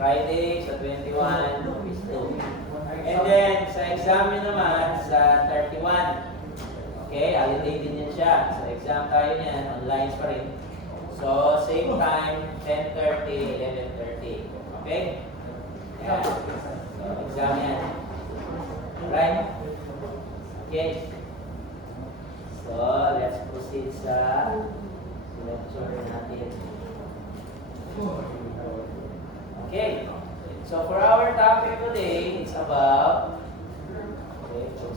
Friday, sa 21, quiz 2. And then, sa exam nyo naman, sa 31. Okay, holiday din yan siya. Sa exam tayo niyan, online pa rin. So, same time, 10:30, 11:30. Okay? Yan. So, exam yan. Alright? Okay. So, let's proceed sa lecture natin. Okay. So, for our topic today, it's about grade 1.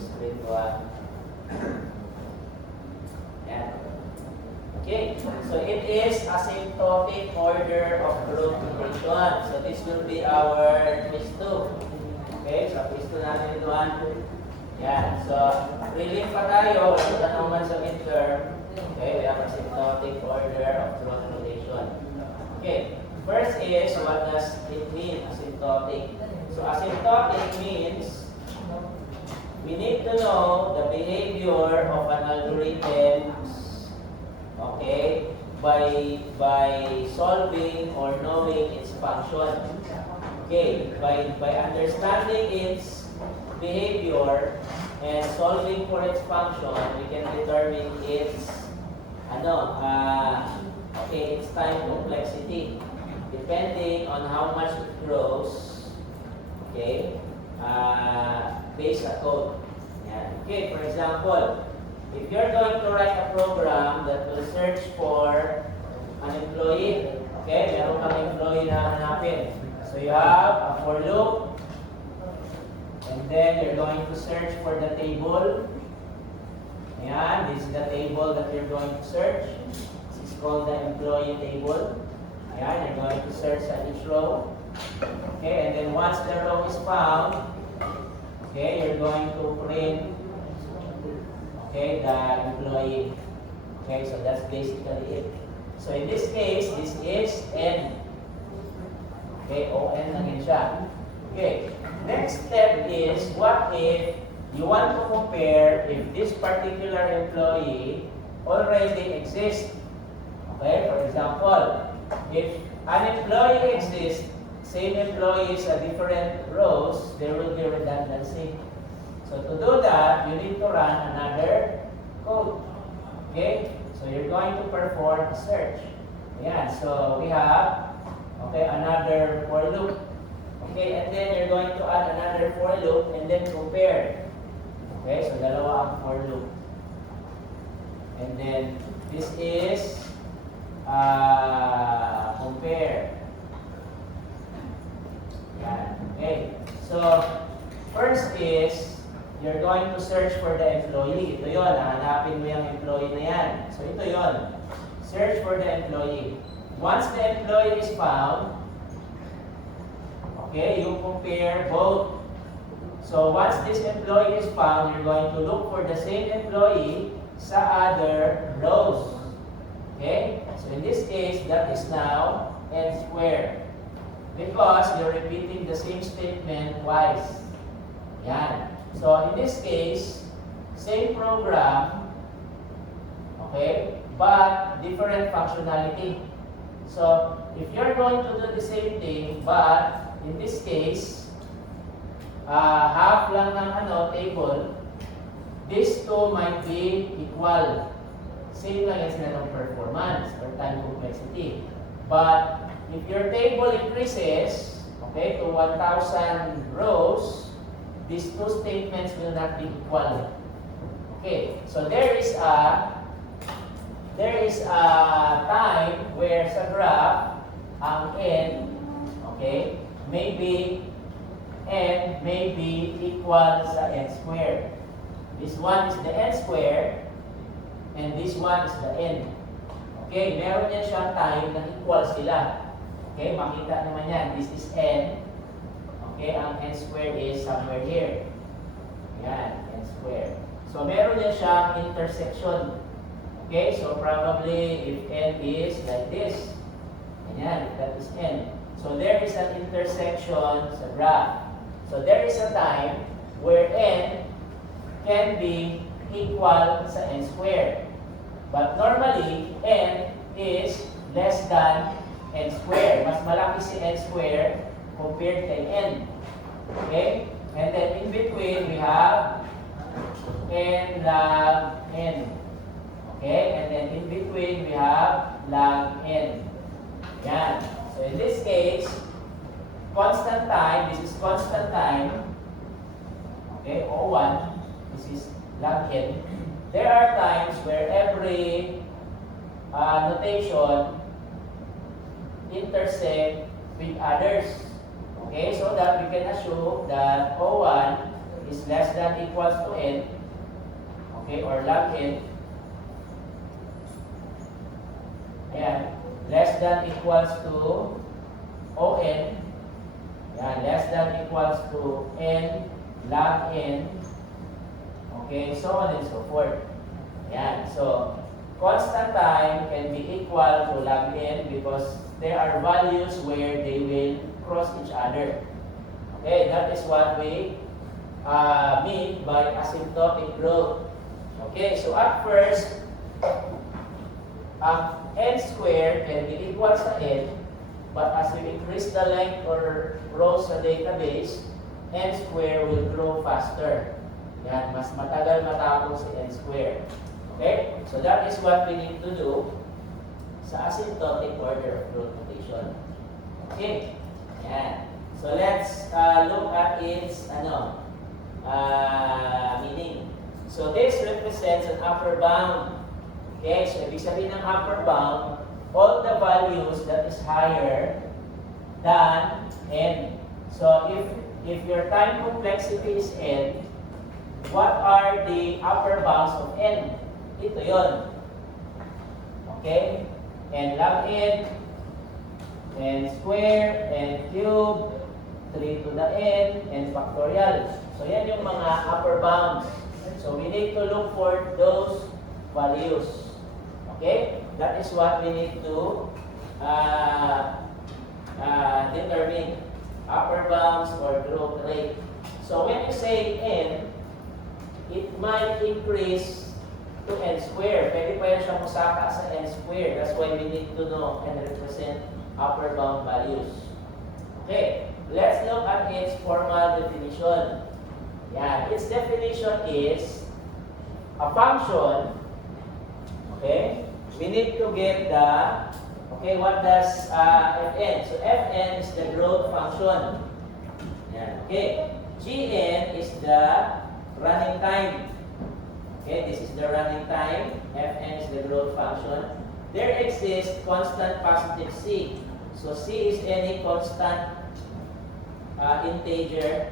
Yan. Okay. So, it is asymptotic order of group notation. So, this will be our quiz 2. Okay. So, quiz 2 natin ito. Yan. So, relief pa tayo. Wala naman sa midterm. Okay. We have asymptotic order of group notation. Okay. First is, what does it mean, asymptotic? So, asymptotic means we need to know the behavior of an algorithm, okay, by solving or knowing its function. Okay, by understanding its behavior and solving for its function, we can determine its its time complexity, depending on how much it grows, okay, based on code. Yan. Okay, for example, if you're going to write a program that will search for an employee, okay, meron kang employee na hanapin. So you have a for loop, and then you're going to search for the table. Ayan, this is the table that you're going to search. This is called the employee table. Ayan, you're going to search at each row. Okay, and then once the row is found, okay, you're going to print, okay, the employee. Okay, so that's basically it. So in this case, this is N. Okay, O-N lang yun siya. Okay, next step is, what if you want to compare if this particular employee already exists? Okay, for example, if an employee exists, same employees at different rows, there will be redundancy. So to do that, you need to run another code. Okay? So you're going to perform a search. Ayan. So we have, okay, another for loop. Okay, and then you're going to add another for loop and then compare. Okay, so dalawa ang for loop. And then this is compare. Yan. Okay. So, first is, you're going to search for the employee. Ito yun. Hanapin mo yung employee na yan. So, ito yun. Search for the employee. Once the employee is found, okay, you compare both. So, once this employee is found, you're going to look for the same employee sa other rows. Okay? So, in this case, that is now N squared. Because you're repeating the same statement twice. Yan. So, in this case, same program, okay, but different functionality. So, if you're going to do the same thing, but in this case, half lang ng table, these two might be equal. Same lang yan sila ng performance or time complexity. But if your table increases, okay, to 1,000 rows, these two statements will not be equal. Okay, so there is a time where sa graph, ang n, okay, maybe n may be equal sa n squared. This one is the n squared, and this one is the n. Okay, meron yan siyang time na equal sila. Okay, makita naman yan. This is n. Okay, ang n squared is somewhere here. Yan, n squared. So, meron yan siyang intersection. Okay, so probably if n is like this, ayan, that is n. So, there is an intersection sa graph. So, there is a time where n can be equal sa n squared. But normally, n is less than n squared. Mas malaki si n squared compared kay n. Okay? And then in between, we have n log n. Okay? And then in between, we have log n. Yan. So in this case, constant time, this is constant time. Okay, O1, this is log n. There are times where every notation intersect with others. Okay, so that we can assume that O1 is less than equals to n. Okay, or log n. Ayan, less than equals to On. Ayan, less than equals to n log n. Okay, so on and so forth. Ayan, so constant time can be equal to log n because there are values where they will cross each other. Okay, that is what we mean by asymptotic growth. Okay, so at first, n squared can be equal sa n, but as we increase the length or rows sa database, n squared will grow faster. Yan, mas matagal matapos si n squared. Okay? So that is what we need to do sa asymptotic order of growth notation. Okay? Yan. So let's look at its meaning. So this represents an upper bound. Okay? So ibig sabihin ng upper bound, all the values that is higher than n. So if your time complexity is n, what are the upper bounds of n? Ito yon. Okay? N log n, n square, n cube, 3 to the n factorial. So yan yung mga upper bounds. So we need to look for those values. Okay? That is what we need to determine. Upper bounds or growth rate. So when you say n, it might increase to n square. Pwede pa yan siya musaka sa n square. That's why we need to know and represent upper bound values. Okay, let's look at its formal definition. Yeah, its definition is a function. Okay, we need to get the, okay, what does fn? So fn is the growth function. Yeah, okay, gn is the running time. Okay, this is the running time. Fn is the growth function. There exists constant positive c. So c is any constant integer,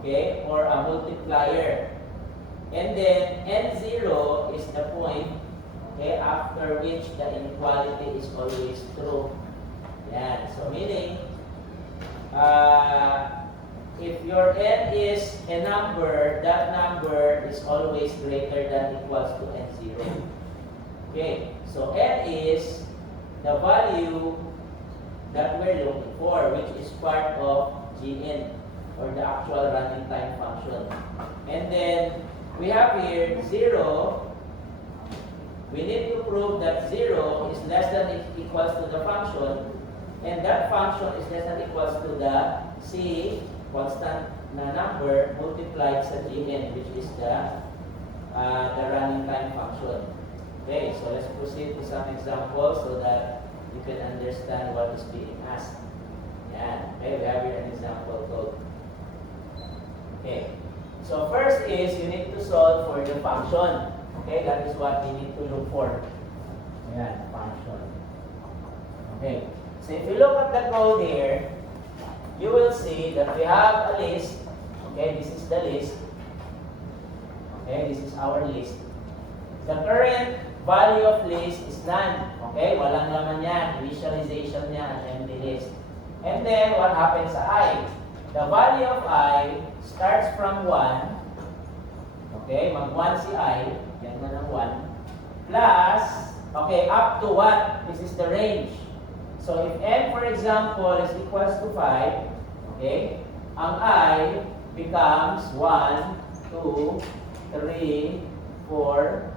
okay, or a multiplier. And then n0 is the point, okay, after which the inequality is always true. Yan. So meaning, if your n is a number, that number is always greater than equals to n0. Okay, so n is the value that we're looking for, which is part of gn, or the actual running time function. And then, we have here 0. We need to prove that 0 is less than equals to the function, and that function is less than equals to the c, constant na number, multiplied sa gn, which is the running time function. Okay, so let's proceed to some examples so that you can understand what is being asked. Yeah, okay, we have here an example code. Okay, so first is you need to solve for the function. Okay, that is what we need to look for. Yeah, function. Okay, so if you look at the code here, you will see that we have a list. Okay, this is the list. Okay, this is our list. The current value of list is none. Okay, walang naman yan. Initialization niya an empty list. And then, what happens sa I? The value of I starts from 1. Okay, mag-1 si I. Yan na ng 1. Plus, okay, up to what? This is the range. So, if n, for example, is equals to 5, okay, ang I becomes 1, 2, 3, 4,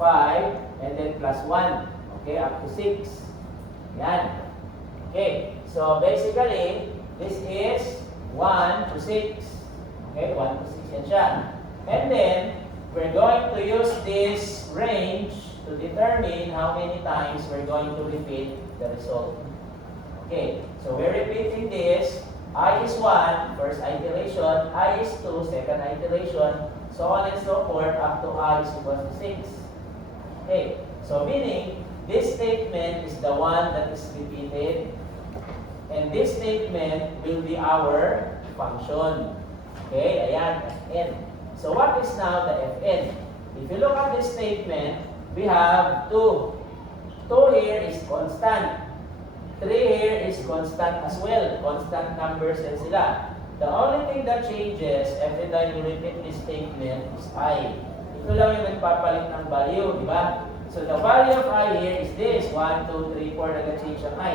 5, and then plus 1. Okay, up to 6. Yan. Okay, so basically, This is 1 to 6. Okay, 1 to 6 yan siya. And then, we're going to use this range to determine how many times we're going to repeat the result. Okay, so we're repeating this. I is 1, first iteration. I is 2, second iteration. So on and so forth up to I is equal to 6. Okay, so meaning, this statement is the one that is repeated. And this statement will be our function. Okay, ayan, Fn. So what is now the Fn? If you look at this statement, we have 2. 2 here is constant. 3 here is constant as well. Constant numbers yan sila. The only thing that changes every time you repeat this statement is I. Ito lang yung nagpapalit ng value, di ba? So the value of I here is this. 1, 2, 3, 4, nag-change ang I.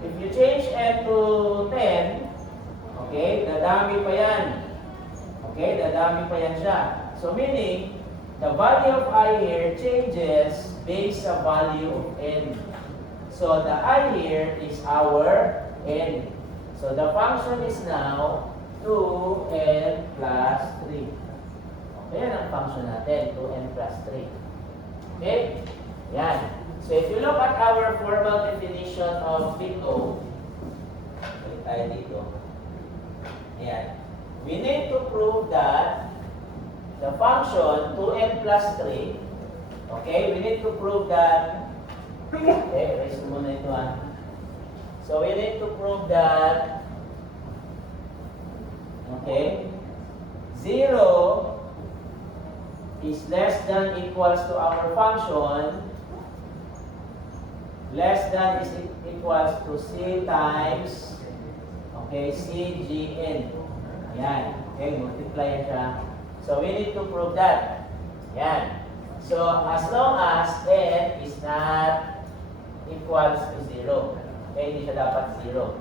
If you change n to 10, okay, dadami pa yan. Okay, dadami pa yan siya. So meaning, the value of I here changes based sa value of n. So the I here is our n. So the function is now 2n plus 3. Okay, yan ang function natin, 2n plus 3. Okay? Yan. So if you look at our formal definition of Pico, balik tayo dito. Ayan. We need to prove that the function 2n plus 3, okay, we need to prove that, okay, erase mo muna ito So we need to prove that, okay, 0 is less than equals to our function less than is equals to C times, okay, CGN. Ayan. Okay, multiply siya. So we need to prove that. Ayan. So as long as n is not equals to 0. Okay, hindi siya dapat 0.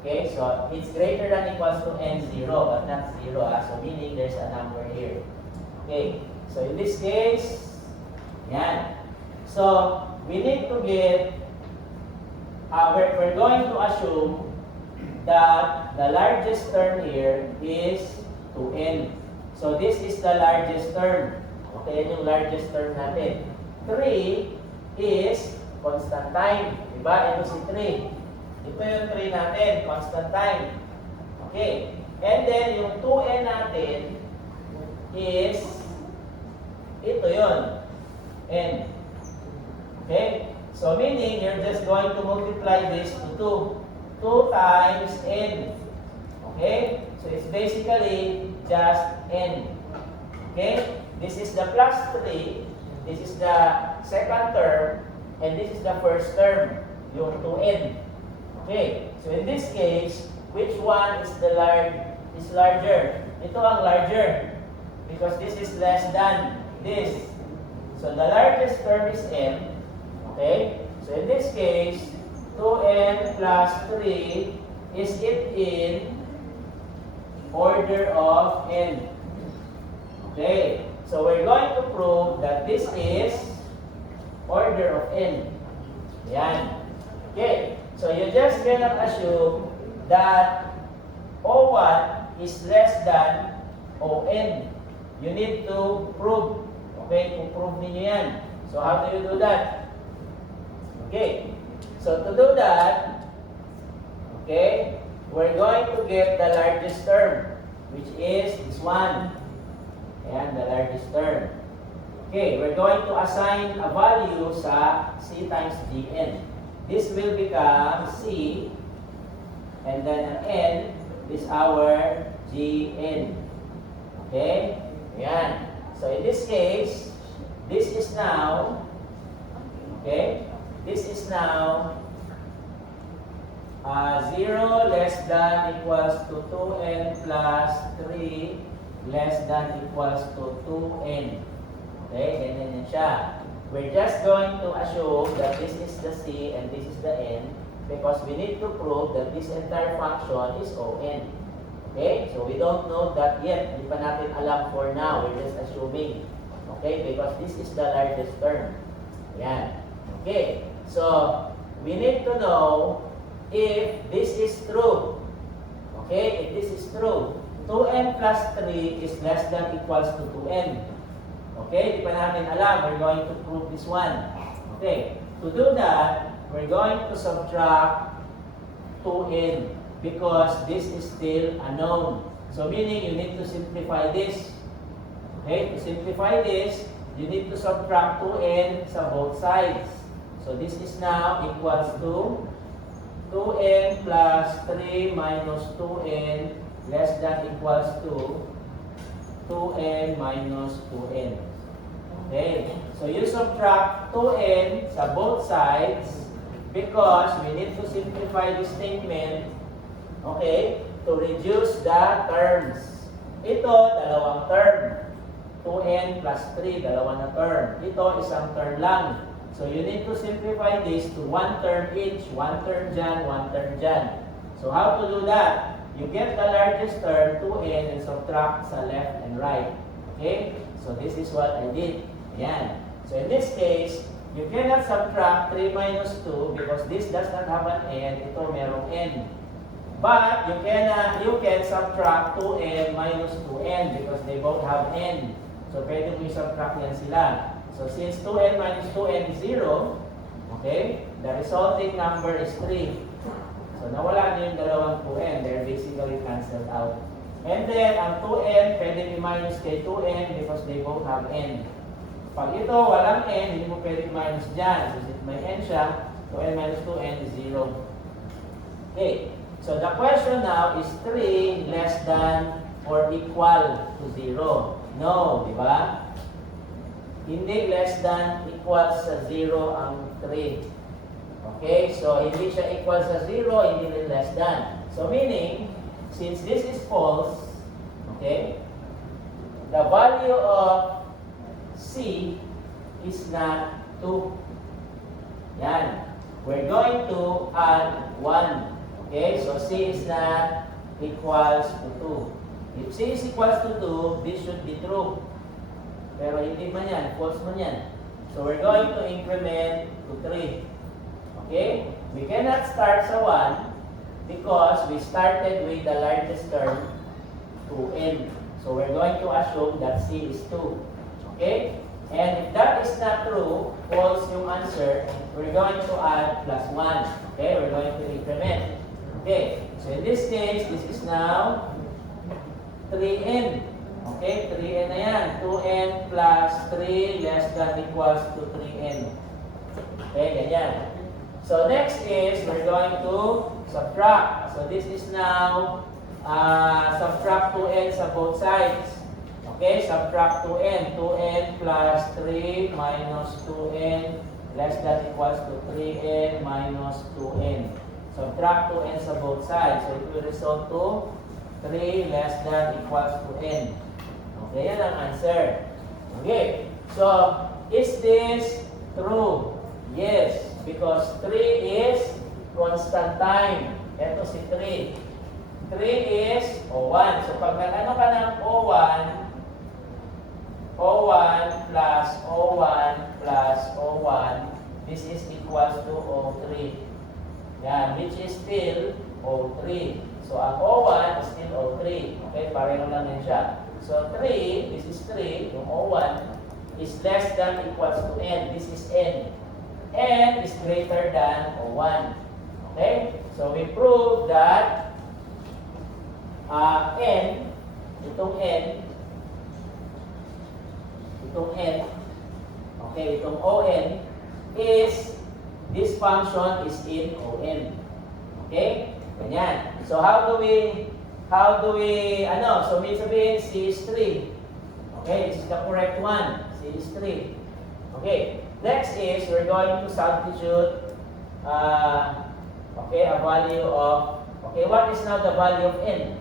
Okay, so it's greater than equals to n 0, but not 0. So meaning there's a number here. Okay, so in this case, ayan. So we need to get, we're going to assume that the largest term here is 2n. So this is the largest term. Okay, yan yung largest term natin. 3 is constant time. Diba? Ito si 3. Ito yung 3 natin, constant time. Okay. And then yung 2n natin is ito yun. n. Okay? So meaning, you're just going to multiply this to 2. 2 times n. Okay? So it's basically just n. Okay? This is the plus 3. This is the second term. And this is the first term. Yung 2n. Okay? So in this case, which one is larger? Ito ang larger. Because this is less than this. So the largest term is n. Okay? So in this case, 2n plus 3 is it in order of n. Okay? So we're going to prove that this is order of n. Yan. Okay? So you just cannot assume that O1 is less than On. You need to prove. Okay? To prove ninyo yan. So how do you do that? Okay. So to do that, okay, we're going to get the largest term, which is this one. Ayan, the largest term. Okay, we're going to assign a value sa C times Gn. This will become C, and then an N is our Gn. Okay? Ayan. So in this case, this is now, okay, this is now 0 less than equals to 2n plus 3 less than equals to 2n. Okay, ganyan yan siya. We're just going to assume that this is the C and this is the n because we need to prove that this entire function is On. Okay, so we don't know that yet. Hindi pa natin alam for now. We're just assuming. Okay, because this is the largest term. Yan. Okay, so we need to know if this is true. Okay, if this is true, 2n plus 3 is less than equals to 2n. Okay, di pa namin alam. We're going to prove this one. Okay, to do that, we're going to subtract 2n because this is still unknown. So meaning you need to simplify this. Okay, to simplify this, you need to subtract 2n sa both sides. So this is now equals to 2n plus 3 minus 2n less than equals to 2n minus 2n. Okay, so you subtract 2n sa both sides because we need to simplify this statement, okay, to reduce the terms. Ito, dalawang term. 2n plus 3, dalawa na term. Ito, isang term lang. So you need to simplify this to one term each. One term dyan, one term dyan. So how to do that? You get the largest term, 2n, and subtract sa left and right. Okay? So this is what I did. Ayan. So in this case, you cannot subtract 3 minus 2 because this does not have an n. Ito merong n. But you can subtract 2n minus 2n because they both have n. So pwede mo i-subtract yan sila. So since 2n minus 2n is 0, okay, the resulting number is 3. So nawala na yung dalawang 2n. They're basically cancelled out. And then, ang 2n, pwede i-minus kay 2n because they both have n. Pag ito, walang n, hindi mo pwede i-minus dyan. So since may n siya, 2n minus 2n is 0. Okay. So the question now is 3 less than or equal to 0. No, di ba? Hindi less than equals sa 0 ang 3. Okay, so hindi siya equal sa 0, hindi rin less than. So meaning, since this is false, okay, the value of C is not 2. Yan. We're going to add 1. Okay, so C is not equals to 2. If C is equals to 2, this should be true. Pero hindi man yan, false man yan. So we're going to increment to 3. Okay? We cannot start sa 1 because we started with the largest term, 2n. So we're going to assume that C is 2. Okay? And if that is not true, false yung answer, we're going to add plus 1. Okay? We're going to increment. Okay? So in this case, this is now 3n. Okay, 3n na yan. 2n plus 3 less than equals to 3n. Okay, ganyan. So next is, we're going to subtract. So this is now, subtract 2n sa both sides. Okay, subtract 2n. 2n plus 3 minus 2n less than equals to 3n minus 2n. Subtract 2n sa both sides. So it will result to 3 less than equals to n. Okay, yan ang answer. Okay, so is this true? Yes, because 3 is constant time. Ito si 3. 3 is O1. So pag nag-ano ka ng O1, O1 plus O1 plus O1, this is equals to O3. Yan, which is still O3. So ang O1 is still O3. Okay, pareho lang yan siya. So 3, this is 3, yung O1 is less than equals to n. This is n. N is greater than O1. Okay? So we prove that n, itong n, okay, itong On is, this function is in On. Okay? Ganyan. So how do we, so may sabihin, C is 3. Okay, this is the correct one. C is 3. Okay, next is, we're going to substitute, okay, a value of, okay, what is now the value of n?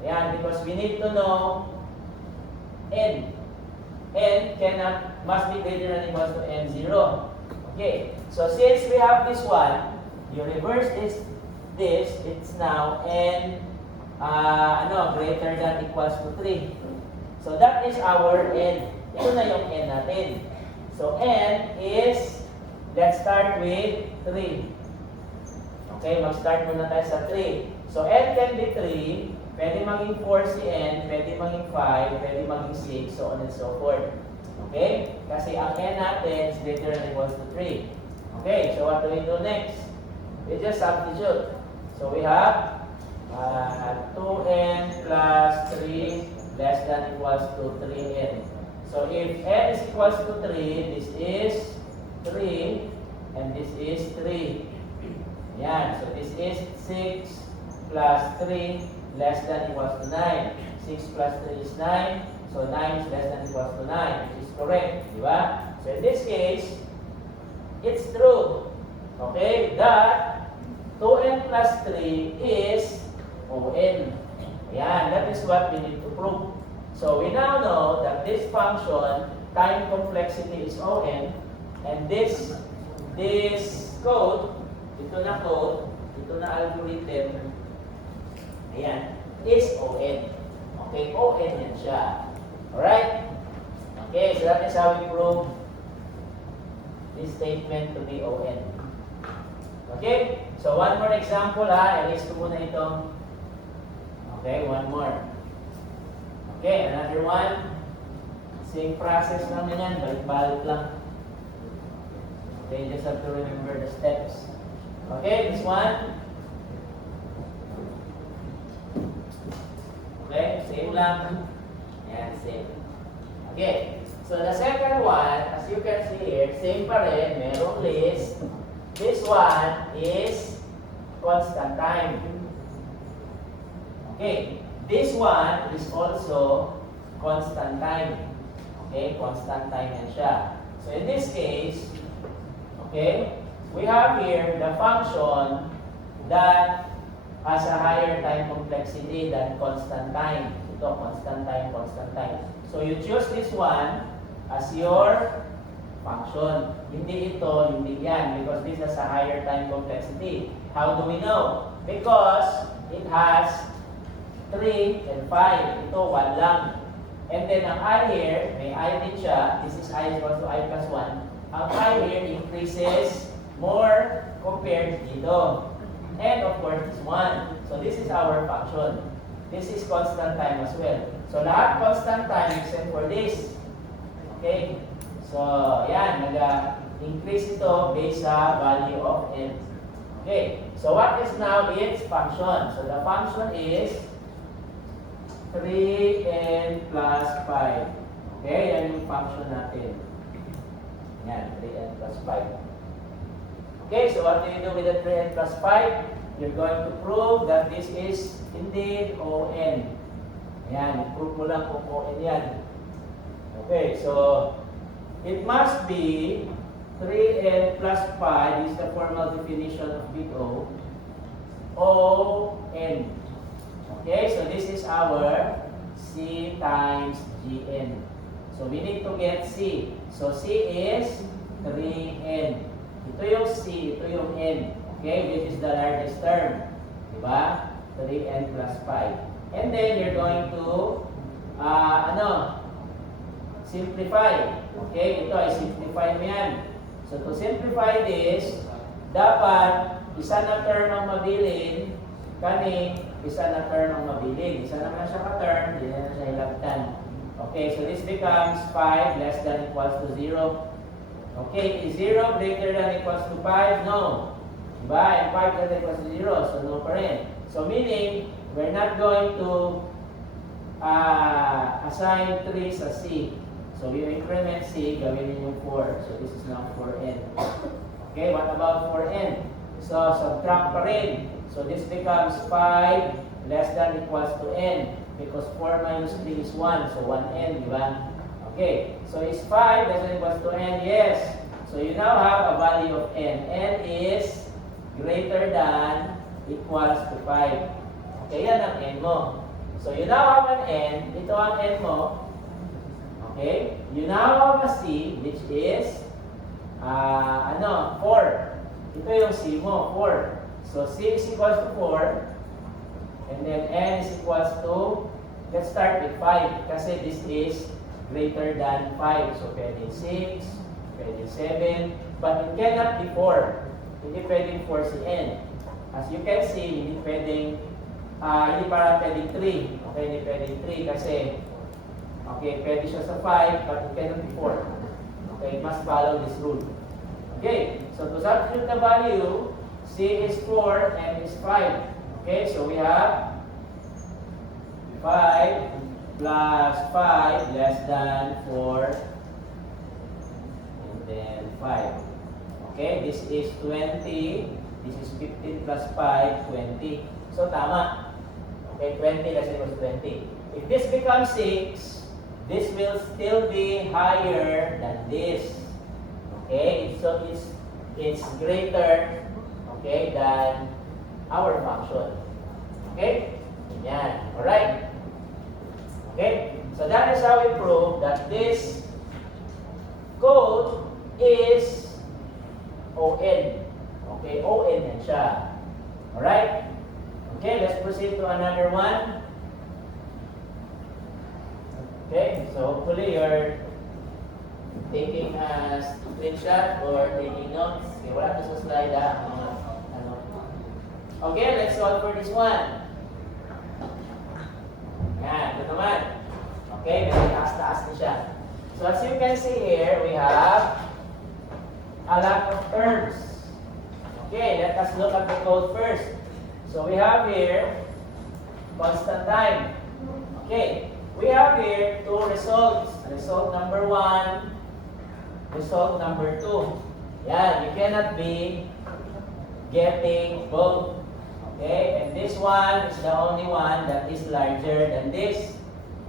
Ayan, because we need to know n. N must be greater than equals to n0. Okay, so since we have this one, you reverse this, it's now n, greater than equals to 3. So that is our n. Ito na yung n natin. So n is, let's start with 3. Okay, mag-start muna tayo sa 3. So, n can be 3, pwede maging 4 si n, pwede maging 5, pwede maging 6, so on and so forth. Okay? Kasi ang n natin is greater than or equals to 3. Okay, so what do we do next? We just substitute. So, we have 2n plus 3 less than or equals to 3n. So, if n is equals to 3, this is 3, and this is 3. Yan. So, this is 6 plus 3 less than or equals to 9. 6 plus 3 is 9. So, 9 is less than or equals to 9, which is correct. Diba? So, in this case, it's true. Okay? That 2n plus 3 is on. Yan. That is what we need to prove. So, we now know that this function, time complexity is on, and this code, ito na algorithm, ayan, is on. Okay, on yan siya. Alright? Okay, so that is how we prove this statement to be on. Okay? So, one more example ha. Erase ko muna ito. Okay, one more. Okay, another one. Same process lang yan. Balik-balik lang. Okay, you just have to remember the steps. Okay, this one. Okay, same lang. Yan, same. Okay, so the second one, as you can see here, same pa rin, merong list. This one is constant time. Okay, this one is also constant time. Okay, constant time yan siya. So in this case, okay, we have here the function that has a higher time complexity than constant time. Ito, constant time, constant time. So you choose this one as your function. Hindi ito, hindi yan, because this has a higher time complexity. How do we know? Because it has 3 and 5. Ito, 1 lang. And then ang I here, may I din siya. This is I equals to I plus 1. Ang I here increases more compared dito. And of course, this 1. So this is our function. This is constant time as well. So lahat constant time except for this. Okay? So, yan. Nag-increase ito based sa value of n. Okay. So what is now its function? So the function is 3n plus 5. Okay, yan yung function natin. Yan, 3n plus 5. Okay, so what do you do with the 3n plus 5? You're going to prove that this is indeed on. Yan, prove mo lang kung on yan. Okay, so it must be 3n plus 5 is the formal definition of big O. O-N. Okay, so this is our C times Gn. So we need to get C. So C is 3n. Ito yung C, ito yung n. Okay, which is the largest term. Diba? 3n plus 5. And then you're going to simplify. Okay, ito ay simplify mo yan. So to simplify this, dapat isa na term ang mabilin, kani isa na term ang mabilin. Isa naman siya ka-term, hindi na siya hilagtan. Okay, so this becomes 5 less than equals to 0. Okay, is 0 greater than equals to 5? No. Diba? And 5 greater than equals to 0, so no pa rin. So meaning, we're not going to assign 3 sa C. So we increment C, gawin yung 4. So this is now 4n. Okay, what about 4n? So subtract pa rin. So this becomes 5 less than equals to n. Because 4 minus 3 is 1. So 1n, di ba? Okay, so is 5 less than equals to n? Yes. So you now have a value of n. N is greater than equals to 5. Okay, yan ang n mo. So you now have an n. Ito ang n mo. Okay, you now have a C which is 4. Ito yung C mo, 4. So C is equals to 4. And then n is equals to, let's start with 5 kasi this is greater than 5. So pwede 6, pwede 7, but it cannot be 4. Hindi pwedeng 4 si n. As you can see, hindi pwedeng, hindi para pwedeng 3. Okay, hindi pwedeng 3 kasi, okay, pwede siya sa 5, but it cannot be 4. Okay, it must follow this rule. Okay, so to substitute the value, C is 4, M is 5. Okay, so we have 5 plus 5 less than 4 and then 5. Okay, this is 20. This is 15 plus 5, 20. So tama. Okay, 20 less than equals 20. If this becomes 6, this will still be higher than this. Okay, so it's greater, okay, than our function. Okay? Yan. Alright? Okay? So that is how we prove that this code is ON. Okay, ON yan siya. Alright? Okay, let's proceed to another one. Okay, so hopefully you're taking a screenshot or taking notes. Okay, wala to sa slide ano. Okay, let's solve for this one. Yan, ito naman. Okay, may taas-taas na siya. So as you can see here, we have a lot of terms. Okay, let us look at the code first. So we have here constant time. Okay, we have here two results. Result number 1, result number 2. Yan, you cannot be getting both. Okay, and this one is the only one that is larger than this.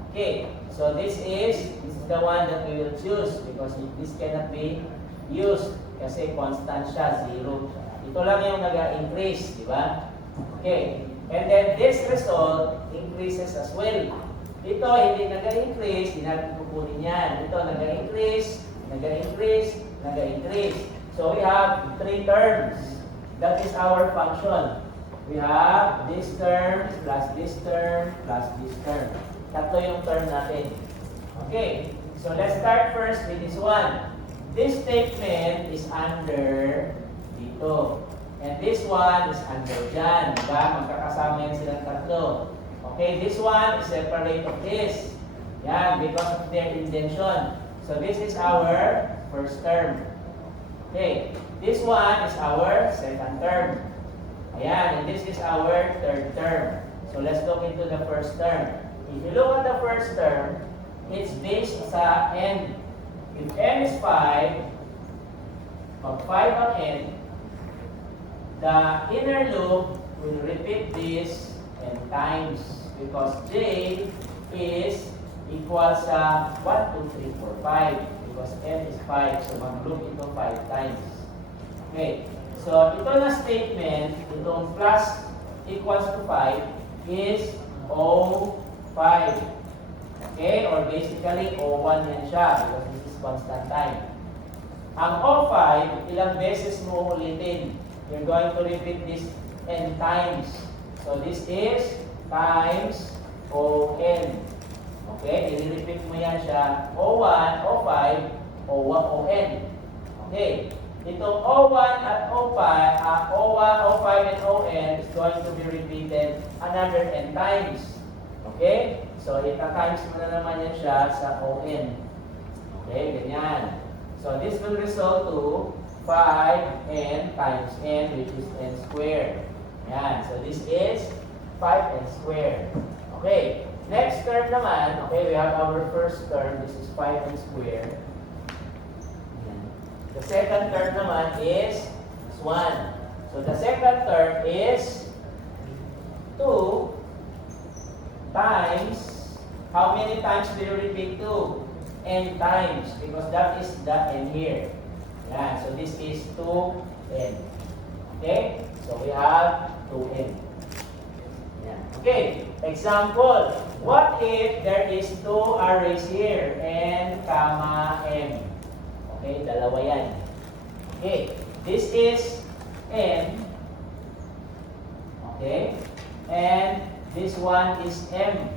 Okay, so this is the one that we will choose because this cannot be used kasi constant siya, 0. Ito lang yung nag-increase, di ba? Okay, and then this result increases as well. Ito hindi nag-increase, hindi natin kukunin yan. Ito nag-increase, nag-increase, nag-increase. So we have 3 terms. That is our function. We have this term plus this term plus this term. Tatlo yung term natin. Okay, so let's start first with this one. This statement is under dito. And this one is under dyan. Diba? Magkakasama yan silang tatlo. Okay, this one is separate of this. Yan, because of their indentation. So this is our first term. Okay, this one is our second term. Ayan, and this is our third term. So let's look into the first term. If you look at the first term, it's based sa n. If n is 5, pag 5 ang n, the inner loop will repeat this n times because j is equal sa 1, 2, 3, 4, 5 because n is 5. So mag-loop ito 5 times. Okay. So ito na statement, itong plus equals to 5 is O5. Okay? Or basically O1 yan siya because this is constant time. Ang O5, ilang beses mo ulitin. You're going to repeat this n times. So this is times ON. Okay? I-repeat mo yan siya. O1, O5, O1, ON. Okay? Itong O1 at O5, O5 and ON is going to be repeated another n times. Okay? So, ita-times mo na naman yan siya sa ON. Okay? Ganyan. So, this will result to 5n times n, which is n squared. Yan. So, this is 5n squared. Okay. Next term naman, okay, we have our first term. This is 5n squared. The second term naman is 1. So the second term is 2 times, how many times do you repeat 2? N times, because that is the n here. Yeah, so this is 2n. Okay? So we have 2n. Yeah. Okay, example. What if there is 2 arrays here, n, comma, m? Okay, dalawa yan. Okay, this is n. Okay, and this one is m.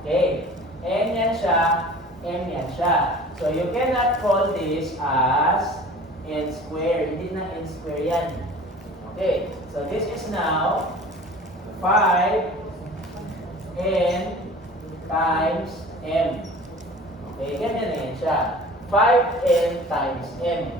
Okay, n yan siya, m yan siya. So you cannot call this as n squared. Hindi na n squared yan. Okay, So this is now 5n times m. Okay, ganyan na yan siya. 5n times m.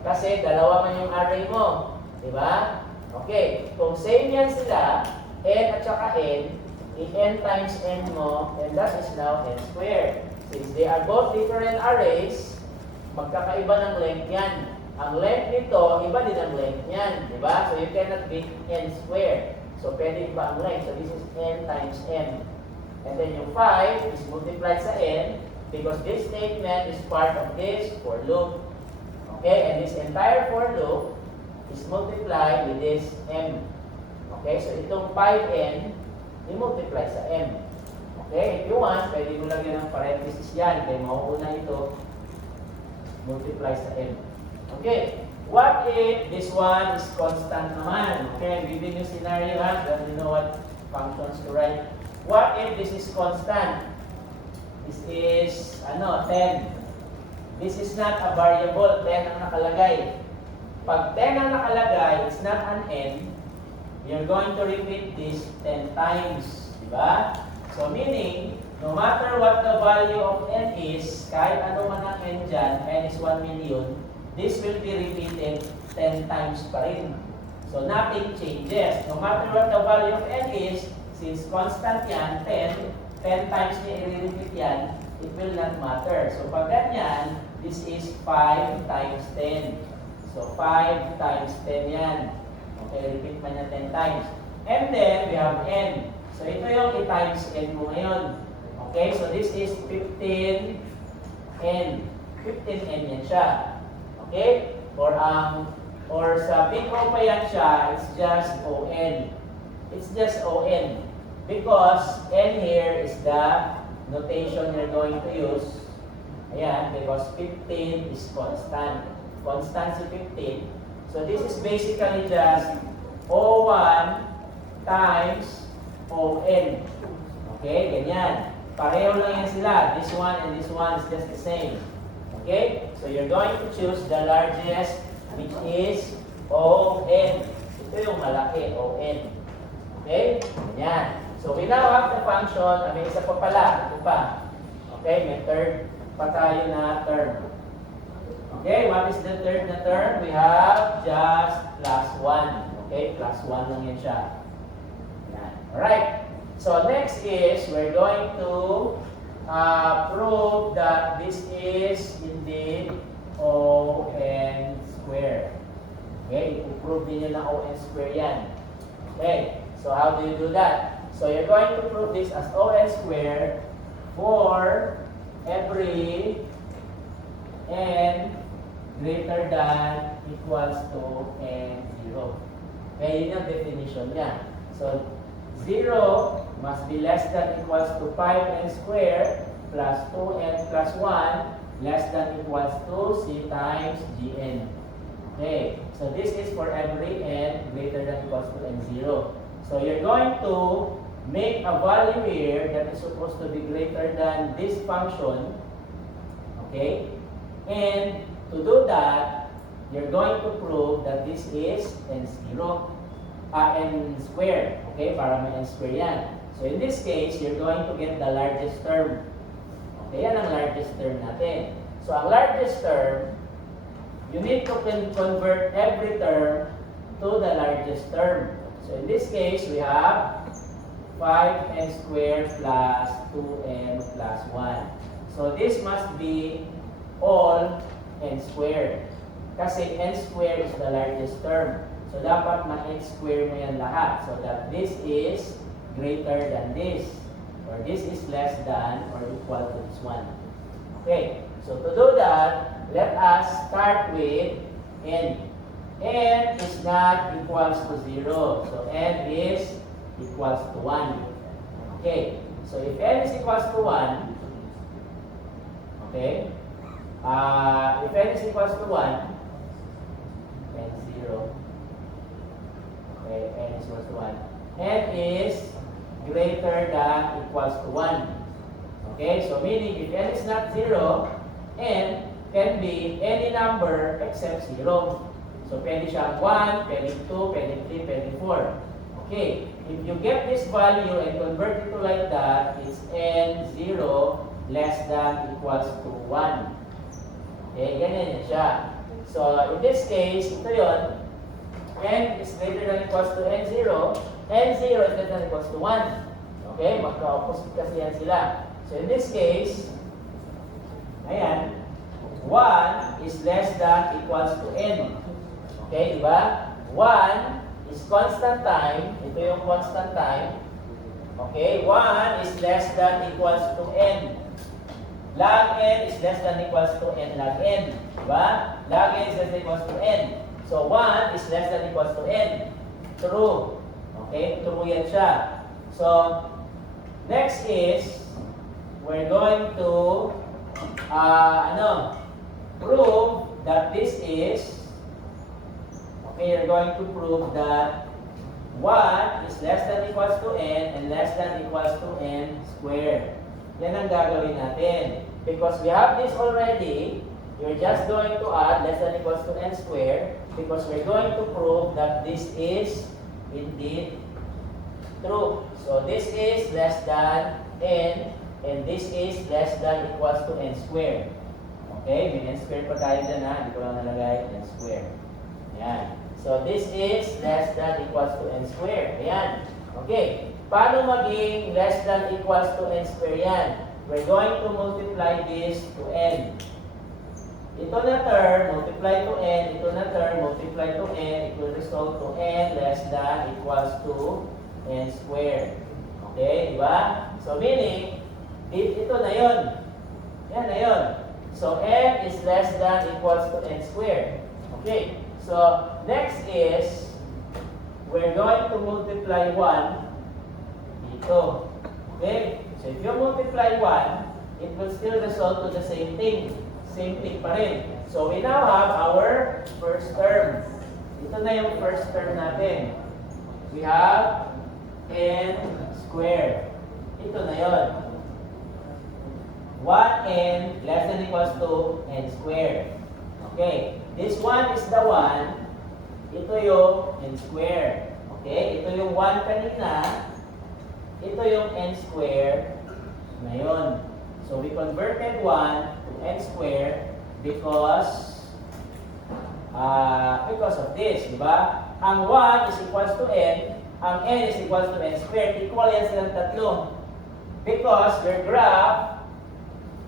Kasi dalawa man yung array mo. Diba? Okay, kung same yan sila, n at saka n, i-n times n mo, and that is now n squared. Since they are both different arrays, magkakaiba ng length yan. Ang length nito, iba din ang length niyan. Diba? So you cannot beat n squared. So pwede iba ang length. So this is n times m. And then yung 5 is multiplied sa n because this statement is part of this for loop. Okay? And this entire for loop is multiplied with this m. Okay? So itong 5n, i-multiply sa m. Okay? If you want, pwede mo lagyan ng parenthesis yan. Kaya mauuna ito, multiply sa m. Okay. What if this one is constant naman? Okay, I'm giving you scenario ha, then you know what functions to write. What if this is constant? This is 10. This is not a variable, 10 ang nakalagay. Pag 10 ang nakalagay, it's not an n, you're going to repeat this 10 times. Diba? So meaning, no matter what the value of n is, kahit ano man ang n dyan, n is 1 million, this will be repeated 10 times pa rin. So nothing changes. No matter what the value of n is, since constant yan, 10 times niya i-repeat yan, it will not matter. So pag ganyan, this is 5 times 10. So 5 times 10 yan. Okay, repeat man yan 10 times. And then, we have n. So ito yung i-times n mo ngayon. Okay, so this is 15n. 15n yan siya. Okay? Or sa big O pa yan siya, it's just ON. It's just ON. Because N here is the notation you're going to use. Ayan, because 15 is constant. Constant si 15. So this is basically just O1 times ON. Okay, ganyan. Pareho lang yan sila. This one and this one is just the same. Okay? So you're going to choose the largest, which is ON. Ito yung malaki, ON. Okay? Yan. So we now have the function. May isa pa pala. Ito pa. Okay? May third pa tayo na term. Okay? What is the third na term? We have just plus 1. Okay? Plus 1 lang yan siya. Yan. Alright. So next is, we're going to prove that this is indeed ON square. Okay, ipuprove ninyo na ON square yan. Okay, so how do you do that? So you're going to prove this as ON square for every n greater than equals to n0. Okay, yun yung definition niya. So 0 must be less than equals to 5n squared plus 2n plus 1 less than equals to c times gn. Okay, so this is for every n greater than equals to n0. So you're going to make a value here that is supposed to be greater than this function. Okay, and to do that, you're going to prove that this is n0. N squared. Okay, para may n squared yan. So in this case, you're going to get the largest term. Okay, yan ang largest term natin. So ang largest term, you need to convert every term to the largest term. So in this case, we have 5n squared plus 2n plus 1. So this must be all n squared. Kasi n squared is the largest term. So dapat ma-n square mo yan lahat. So that this is greater than this. Or this is less than or equal to this one. Okay. So to do that, let us start with n. N is not equals to 0. So n is equals to 1. Okay. So if n is equals to 1, okay. If n is equals to 1, n 0. Okay, n is equals to 1. N is greater than equals to 1. Okay, so meaning if n is not 0, n can be any number except 0. So, pwede siyang 1, pwede 2, pwede 3, pwede 4. Okay, if you get this value and convert it to like that, it's n0 less than equals to 1. Okay, ganyan yan siya. So, in this case, ito yun, n is greater than equals to n0 is greater than equals to 1. Okay, magka-opposite kasi yan sila. So, in this case, ayan, 1 is less than equals to n. Okay, di ba? 1 is constant time. Ito yung constant time. Okay, 1 is less than equals to n. Log n is less than equals to n log n. Diba? Log n is less than equals to n. So, 1 is less than equals to n. True. Okay, true yan siya. So, next is, we're going to, prove that this is, okay, you're going to prove that 1 is less than equals to n and less than equals to n squared. Yan ang gagawin natin. Because we have this already, you're just going to add less than equals to n squared because we're going to prove that this is indeed true. So this is less than n and this is less than equals to n squared. Okay, may n squared pa tayo dyan ha. Hindi ko lang nalagay n squared. Ayan. So, this is less than equals to n squared. Ayan. Okay. Paano maging less than equals to n squared yan? We're going to multiply this to n. Ito na term, multiply to n. Ito na term, multiply to n. It will result to n less than equals to n squared. Okay, di ba? So, meaning, ito na yun. Yan na yun. So, n is less than equals to n squared. Okay. So, next is, we're going to multiply 1 dito. Okay? So, if you multiply 1, it will still result to the same thing. Same thing pa rin. So, we now have our first term. Ito na yung first term natin. We have n squared. Ito na yun. 1n less than equals to n squared. Okay. This 1 is the 1. Ito yung n squared. Okay? Ito yung 1 kanina. Ito yung n squared ngayon. So, we converted 1 to n squared because of this. Diba? Ang 1 is equals to n. Ang n is equals to n squared. Equal yan silang tatlo. Because your graph,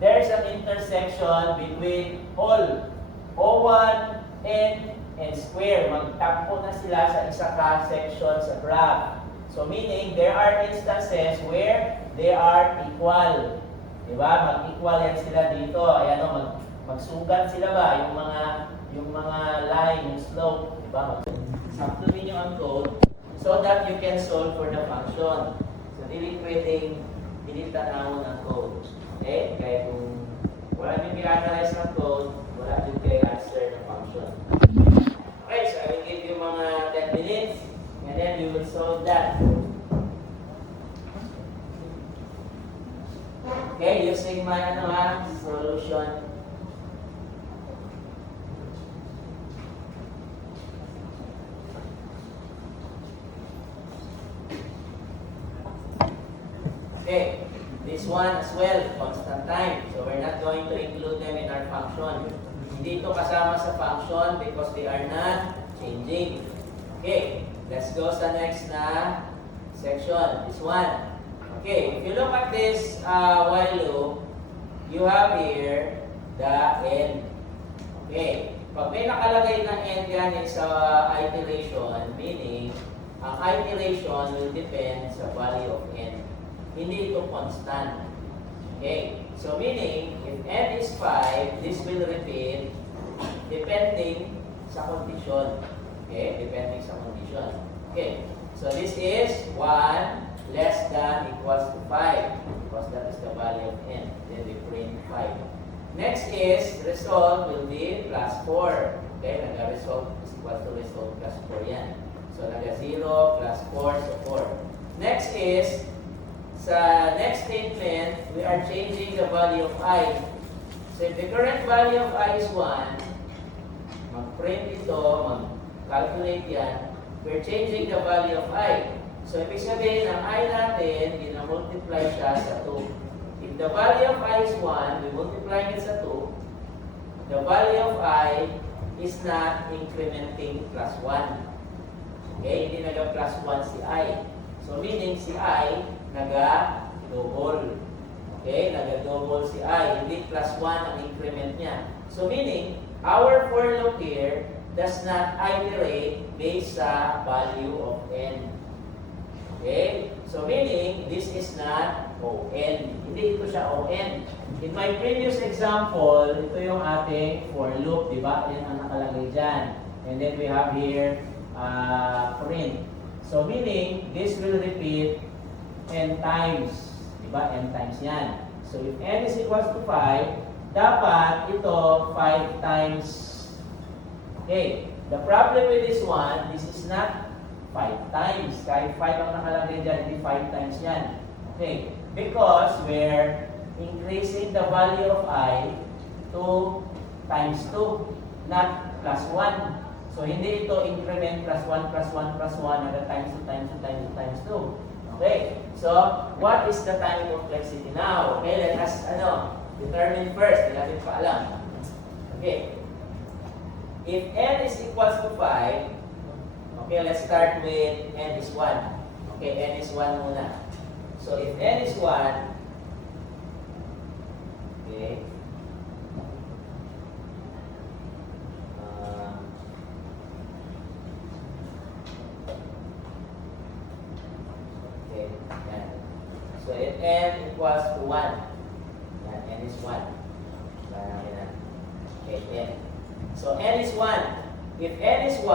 there's an intersection between all O1, n, n square. Magtakbo na sila sa isa ka section sa graph. So, meaning, there are instances where they are equal. Diba? Mag-equal yan sila dito. Ayan o, magsugat sila ba? Yung mga line, yung slope. Diba? Saktuhin nyo ang code so that you can solve for the function. So, hindi pwedeng tanaw ng code. Okay? Kaya kung wala nyo i-analyze ng code, wala din kayo answer ng function. Okay, so I will give you mga 10 minutes and then we will solve that. Okay, using my solution. Okay, this one as well, constant time. So we're not going to include them in our function. Hindi ito kasama sa function because they are not changing. Okay, let's go sa next na section. This one. Okay, if you look at this while loop, you have here the n. Okay, pag may nakalagay na n yan sa iteration, meaning ang iteration will depend sa value of n. Hindi ito constant. Okay, so meaning, if n is 5, this will repeat depending sa condition. Okay, depending sa condition. Okay, so this is 1 less than equals to 5 because that is the value of n. Then we print 5. Next is, result will be plus 4. Okay, naga-result is equal to result plus 4 yan. So, naga-0 plus 4, so 4. Next is, sa next statement, we are changing the value of I. So, if the current value of I is 1, mag-print ito, mag-calculate yan, we're changing the value of I. So, ibig sabihin, ang I natin, ginamultiply siya sa 2. If the value of I is 1, we multiply it sa 2, the value of I is not incrementing plus 1. Okay, hindi naga-plus 1 si I. So, meaning si I, naga-double. Okay, naga-double si I. Hindi plus 1 ang increment niya. So, meaning, our for loop here does not iterate based sa value of n. Okay? So, meaning, this is not on. Hindi ito siya on. In my previous example, ito yung ating for loop, di ba? Yan ang nakalagay dyan. And then we have here, print. So, meaning, this will repeat n times. Di ba? N times yan. So, if n is equals to 5, dapat ito 5 times. Okay. The problem with this one, this is not 5 times. Kahit 5 ang nakalagay dyan, hindi 5 times yan. Okay. Because we're increasing the value of I to times 2, not plus 1. So, hindi ito increment plus 1, plus 1, plus 1, at times 2, times 2, times 2, times 2. Okay. So, what is the time complexity now? Okay, let us, determine first. Hindi natin pa alam. Okay. If n is equals to 5, okay, let's start with n is 1. Okay, n is 1 muna. So, if n is 1, okay, okay, yan. So, if n equals to 1, yan, n is 1. Okay, n. So, n is 1. If n is 1,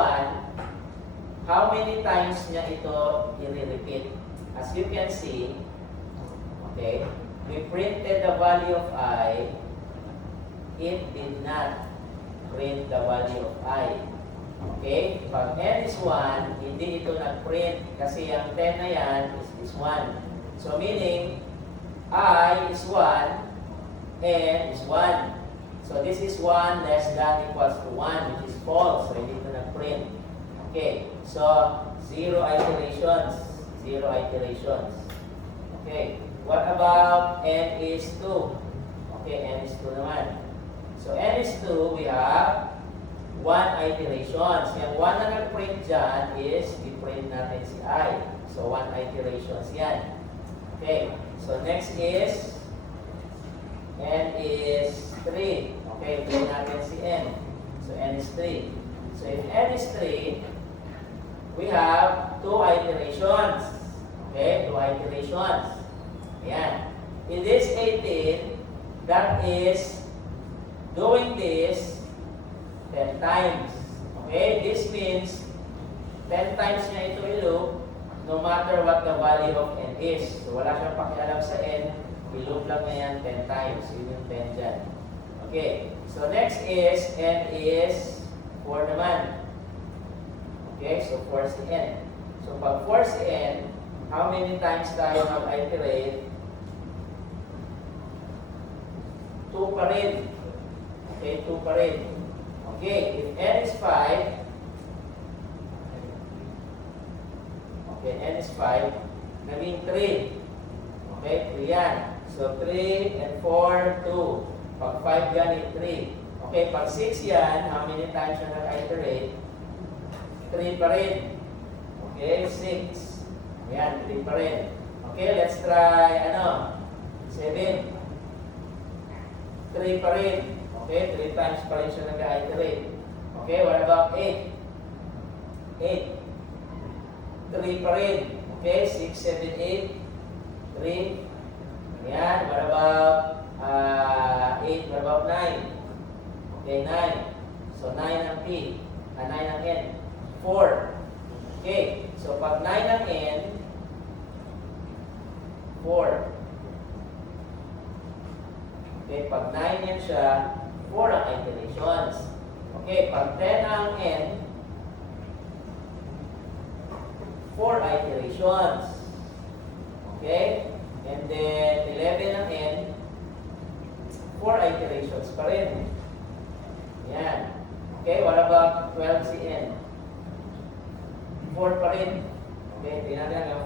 how many times niya ito i-repeat? As you can see, okay, we printed the value of I. It did not print the value of I. Okay? Pag n is 1, hindi ito nag-print kasi ang 10 na yan is this 1. So, meaning, I is 1, n is 1. So, this is 1 less than equals to 1, which is false. So, hindi ito nag-print. Okay. So, 0 iterations. 0 iterations. Okay. What about n is 2? Okay, n is 2 naman. So, n is 2, we have 1 iterations. Yung 1 na nag-print dyan is, i-print natin si I. So, 1 iterations yan. Okay. So, next is, n is 3. Okay, print natin si n. So, n is 3. So, if n is 3, we have 2 iterations. Okay, 2 iterations. Ayan. In this 18, that is doing this 10 times. Okay, this means 10 times niya ito i-loop no matter what the value of n is. So, wala siyang pakialam sa n. I-loop lang niya yan 10 times. Yun yung 10 dyan. Okay, so next is n is 4 naman. Okay, so 4 si n. So, pag 4 si n, how many times tayo mag-iterate? 2 pa rin. Okay, 2 pa rin. Okay, if n is 5, okay, n is 5, naging 3. Okay, 3 yan. So, 3 and 4, 2. Pag 5 yan, 3. Okay, pag 6 yan, how many times siya nag-iterate? 3 pa rin. Okay, 6. Ayan, 3 pa rin. Okay, let's try, 7. 3 pa rin. Okay, 3 times pa rin siya nag-iterate. Okay, what about 8? 8. 3 pa rin. Okay, 6, 7, 8. 3. Ayan, what about 8? What about 9? Okay, 9. So, 9 ang P. 9 ang N. 4. Okay, so pag 9 ang N, 4. Okay, pag 9 yan siya, 4 ang iterations. Okay, pag 10 ang N, 4 iterations. Okay, and then 11 ang N, 4 iterations pa rin. Yan. Okay, what about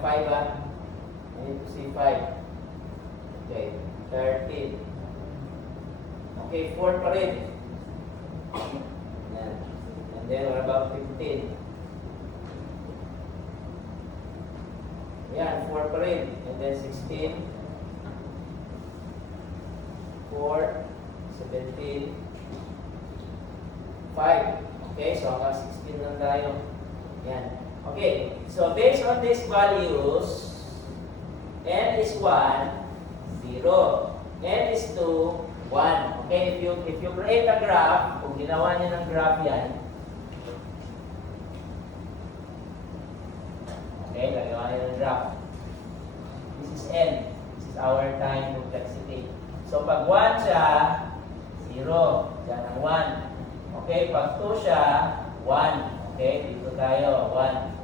5 ah. I need to see 5. Okay, 13. Okay, 4 pa rin. Yan. And then, what about 15? Yan, 4 pa rin. And then 16. 4, 17, 5. Okay, so hanggang 16 lang tayo. Yan. Okay, so based on these values, n is 1, 0. N is 2, 1. Okay, if you create a graph, kung ginawa niyo ng graph yan, okay, gagawa niyo ng graph. This is n. This is our time complexity. So pag 1 siya, 0. Diyan ang 1. Okay, pag 2 siya, 1. Okay, dito tayo, 1.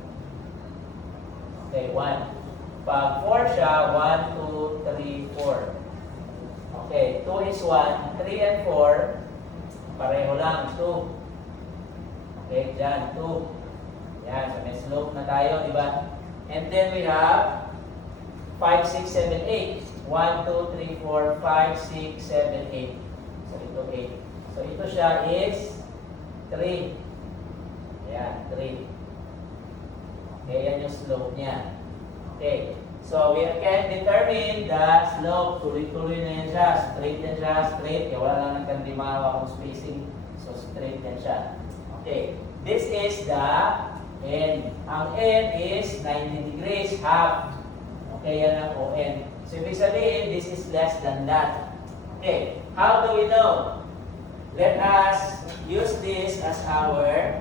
Okay, 1. Pag 4 siya, 1, 2, 3, 4. Okay, 2 is 1. 3 and 4, pareho lang, 2. Okay, dyan, 2. Yan, so may slope na tayo, di ba? And then we have 5, 6, 7, 8. 1, 2, 3, 4, 5, 6, 7, 8. So ito 8. So ito siya is 3. Ayan, 3. Okay, yan yung slope niya. Okay. So we can determine the slope. Tuloy-tuloy na yan siya. Straight yan siya. Straight. Kaya wala lang nagkandimawa kung spacing. So straight yan siya. Okay. This is the n. Ang n is 90 degrees, half. Okay, yan ang ON. So ibig sabihin, this is less than that. Okay. How do we know? Let us use this as our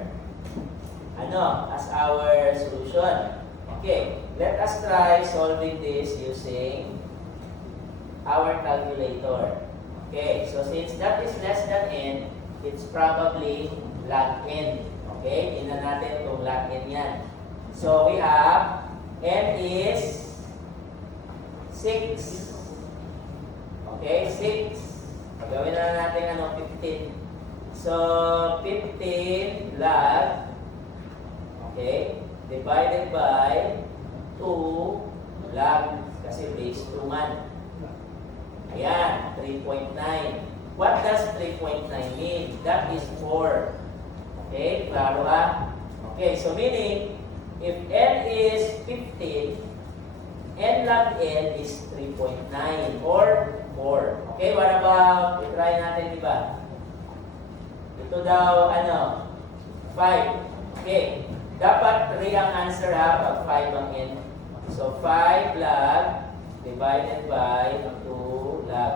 solution. Okay, let us try solving this using our calculator. Okay, so since that is less than n, it's probably log n. Okay, tingnan natin kung log n yan. So we have n is 6. Okay, 6. Gawin na natin 15. So 15 log, okay, divided by 2 log, kasi base 2 man. Ayan, 3.9. What does 3.9 mean? That is 4. Okay, klaro ha? Okay, so meaning, if n is 15, n log n is 3.9 or 4. Okay, what about, i-try natin, diba? Ito daw, 5. Okay. Dapat 3 ang answer ha, pag 5 ang n. So 5 log divided by 2 log.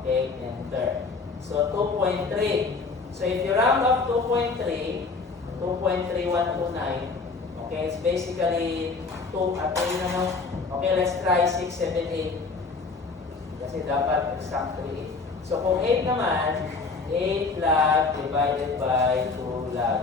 Okay, enter. So 2.3. So if you round up 2.3, 2.3129, okay, it's basically 2 at 3 na. Okay, let's try 6, 7, 8. Kasi dapat exactly 8. So kung 8 naman, 8 log divided by 2 log.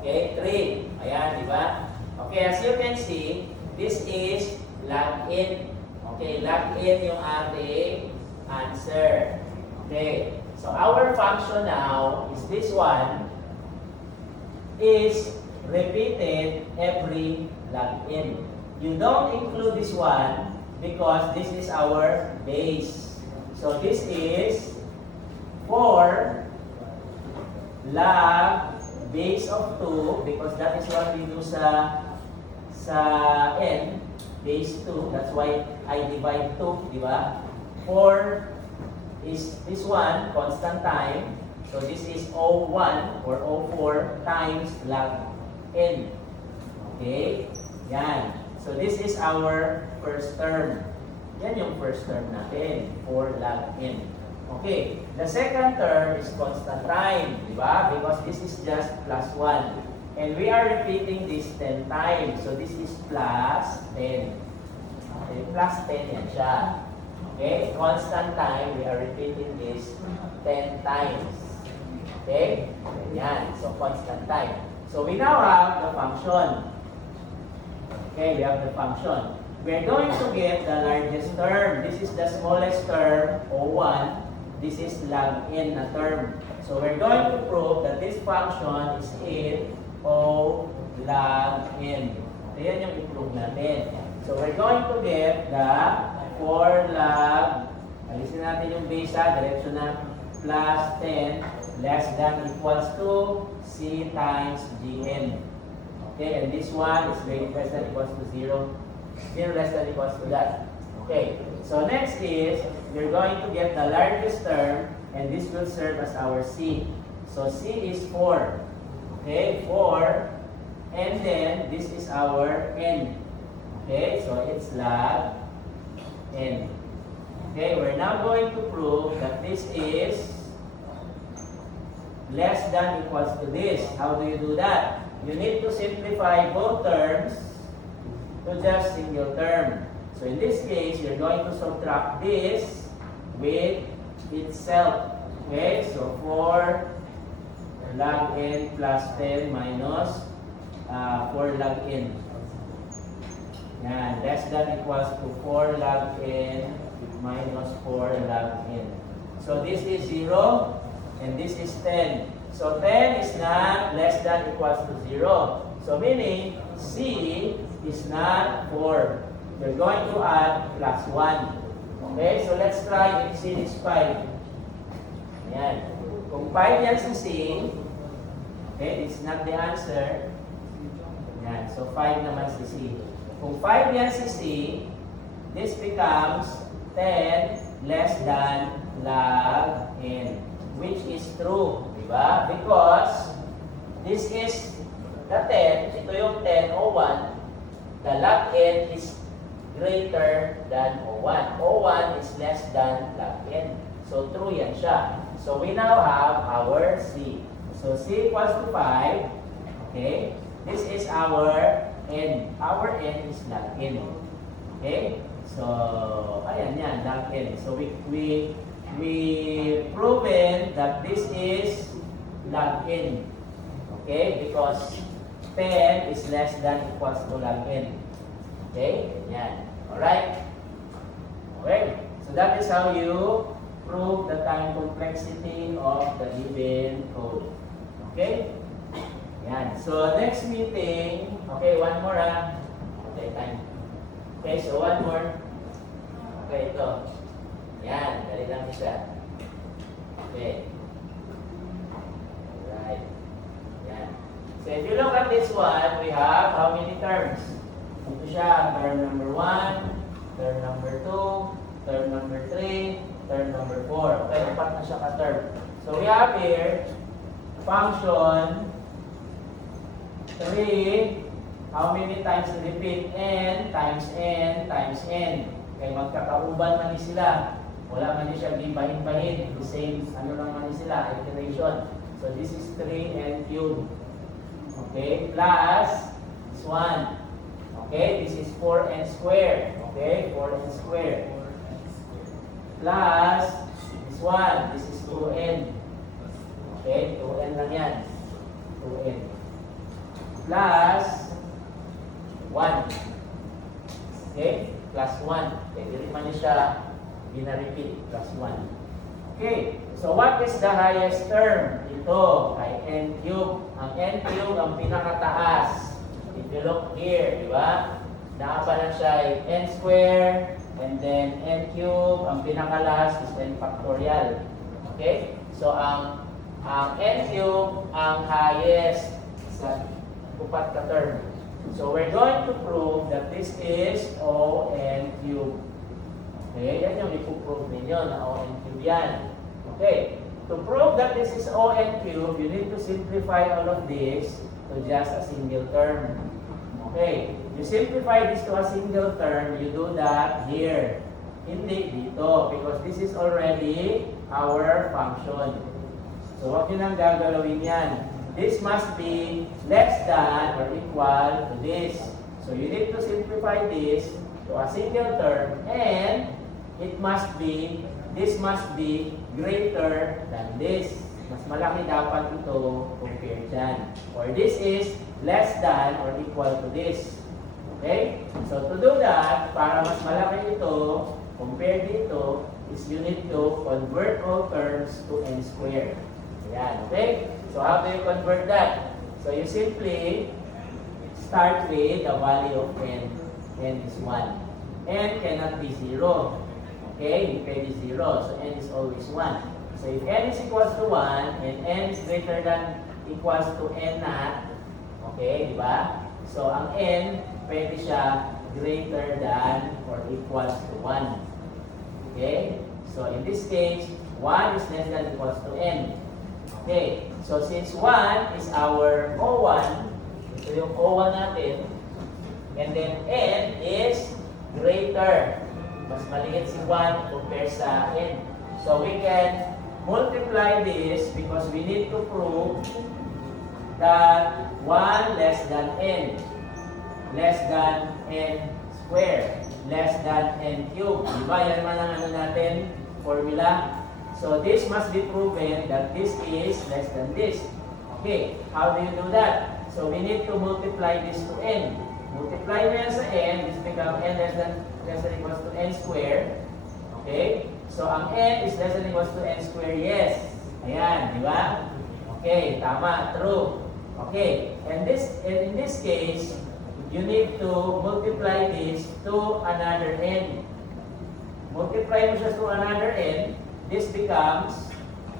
Okay, 3. Ayan, di ba? Okay, as you can see, this is log n. Okay, log n yung ating answer. Okay, so our function now is this one is repeated every log n. You don't include this one because this is our base. So this is 4 log base of 2, because that is what we do sa n, base 2. That's why I divide 2, di ba? 4 is this one, constant time. So this is O1 or O4 times log n. Okay? Yan. So this is our first term. Yan yung first term natin, 4 log n. Okay, the second term is constant time, di ba? Because this is just plus 1. And we are repeating this 10 times. So this is plus 10. Okay, plus 10 yan siya. Okay, constant time, we are repeating this 10 times. Okay, yan. So constant time. So we now have the function. Okay, we have the function. We're going to get the largest term. This is the smallest term, O1. This is log n na term. So we're going to prove that this function is in O log n. Ayan yung i-prove natin. So we're going to get the 4 log, alisin natin yung base direction na plus 10 less than equals to C times Gn. Okay, and this one is less than equals to 0. 0 less than equals to that. Okay, so next is, we're going to get the largest term, and this will serve as our C. So C is 4. Okay, 4. And then, this is our N. Okay, so it's log N. Okay, we're now going to prove that this is less than equals to this. How do you do that? You need to simplify both terms to just single term. So in this case, you're going to subtract this with itself. Okay, so 4 log N plus 10 minus 4 log N. Yan, less than equals to 4 log N minus 4 log N. So this is 0 and this is 10. So 10 is not less than equals to 0. So meaning C is not 4. We're going to add plus 1. Okay, so let's try if C is 5. Yan. Kung 5 yan si C, okay, it's not the answer. Yan, so 5 naman si C. Kung 5 yan si C, this becomes 10 less than log N, which is true, di ba? Because this is the 10, ito yung 10 o 1, the log N is greater than O1. O1 is less than log N. So true yan siya. So we now have our C. So C equals to 5, okay? This is our N. Our N is log N. Okay? So, ayan yan, log N. So, we proven that this is log N. Okay? Because 10 is less than equals to log N. Okay? Yan. Alright? Okay? So, that is how you prove the time complexity of the given code. Okay? Yan. So, next meeting, okay, one more Okay, time. Okay, so one more. Okay, ito. Yan, dali lang isa. Okay. Alright. Yan. So, if you look at this one, we have how many terms? Ito siya, term number 1, term number 2, term number 3, term number 4. Okay, 4 na siya ka-term. So, we have here, function 3, how many times repeat? N times N times N. Okay, magkakauban man sila. Wala man siya gibahin-bahin. The same, ano lang man sila, iteration. So this is 3N cubed. Okay, plus this one. Okay, this is 4N squared. Okay, 4N squared. Plus this one. This is 2N. Okay, 2N lang yan. 2N. Plus 1. Okay? Plus 1. Okay, dili man siya bina-repeat. Plus 1. Okay. So, what is the highest term? Ito, ay N cube. Ang N cube, ang pinakataas. If you look here, di ba? Naapa na siya ay N square, and then N cube, ang pinakalas is N factorial. Okay? So, ang N cube, ang highest sa upat ka term. So we're going to prove that this is ON cube. Okay, yan yung ipuprove ninyo na ON cube yan. Okay, to prove that this is ON cube, you need to simplify all of this to just a single term. Okay, you simplify this to a single term, you do that here. Hindi dito, because this is already our function. So wag nyo nang gagalawin yan. This must be less than or equal to this. So you need to simplify this to a single term, and it must be, this must be greater than this. Mas malaki dapat ito compared dyan. Or this is less than or equal to this. Okay? So to do that, para mas malaki ito compared dito, is you need to convert all terms to n squared. Ayan, okay? So how do you convert that? So you simply start with the value of n. N is 1. N cannot be 0. Okay, it can be 0. So n is always 1. So if n is equals to 1 and n is greater than equals to n naught, okay, di ba? So ang n, pwede siya greater than or equals to 1. Okay? So in this case, 1 is less than equals to n. Okay, so since 1 is our O1, ito yung O1 natin, and then n is greater. Mas maliit si 1 compare sa n. So we can multiply this because we need to prove that 1 less than n, less than n square, less than n cube. Diba? Yan man ang ano natin, formula. So this must be proven that this is less than this. Okay, how do you do that? So we need to multiply this to n. Multiply mo yan sa n, this become n less than equals to n square. Okay, so ang n is less than equals to n square, yes. Ayan, di ba? Okay, tama, true. Okay, and in this case, you need to multiply this to another n. Multiply mo siya to another n, this becomes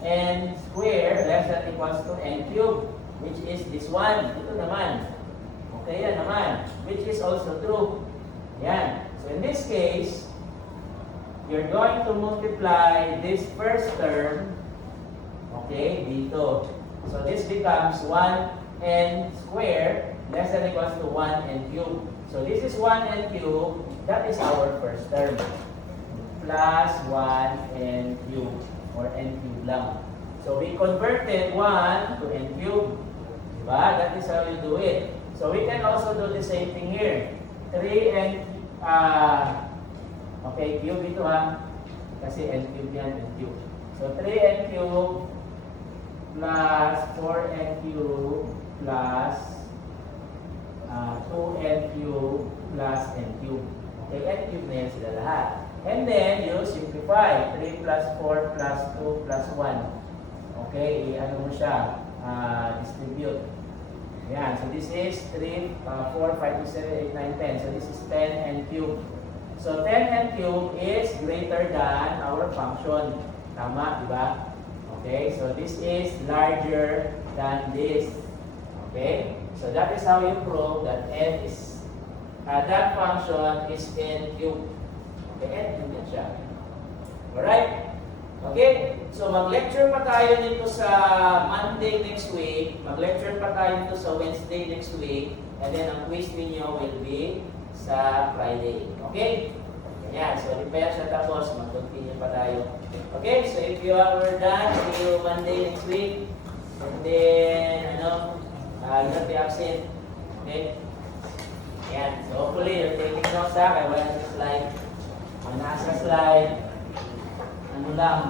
n square less than equals to n cube, which is this one. Ito naman. Okay, yan naman. Which is also true. Yan. So in this case, you're going to multiply this first term, okay, dito. So this becomes 1n square less than equals to 1n cube. So this is 1n cube. That is our first term. Plus 1n cube or n cube lang. So we converted 1 to n cube. Diba? That is how you do it. So we can also do the same thing here. 3n, okay, cube ito ha. Kasi n cube yan, n cube. So 3n cube plus 4n cube plus 2n cube plus n cube. Okay, n cube na yan sila lahat. And then, you simplify. 3 plus 4 plus 2 plus 1. Okay, i-ano mo siya, distribute. Yan, so this is 3, 4, 5, 6, 7, 8, 9, 10. So this is 10n cube. So 10n cube is greater than our function. Tama, di ba? Okay, so this is larger than this. Okay, so that is how you prove that n is, that function is n cube. Okay, n cube yan siya. Alright? Okay, so mag-lecture pa tayo nito sa Monday next week, mag-lecture pa tayo nito sa Wednesday next week, and then ang quiz ninyo will be sa Friday. Okay? Yan, so hindi pa yan siya tapos, mag-continue pa tayo. Okay, so if you are done, see you Monday next week, and then, you not be absent. Okay? Yan, so hopefully you're taking notes ha, kaya wala sa slide. Ang nasa slide, ano lang,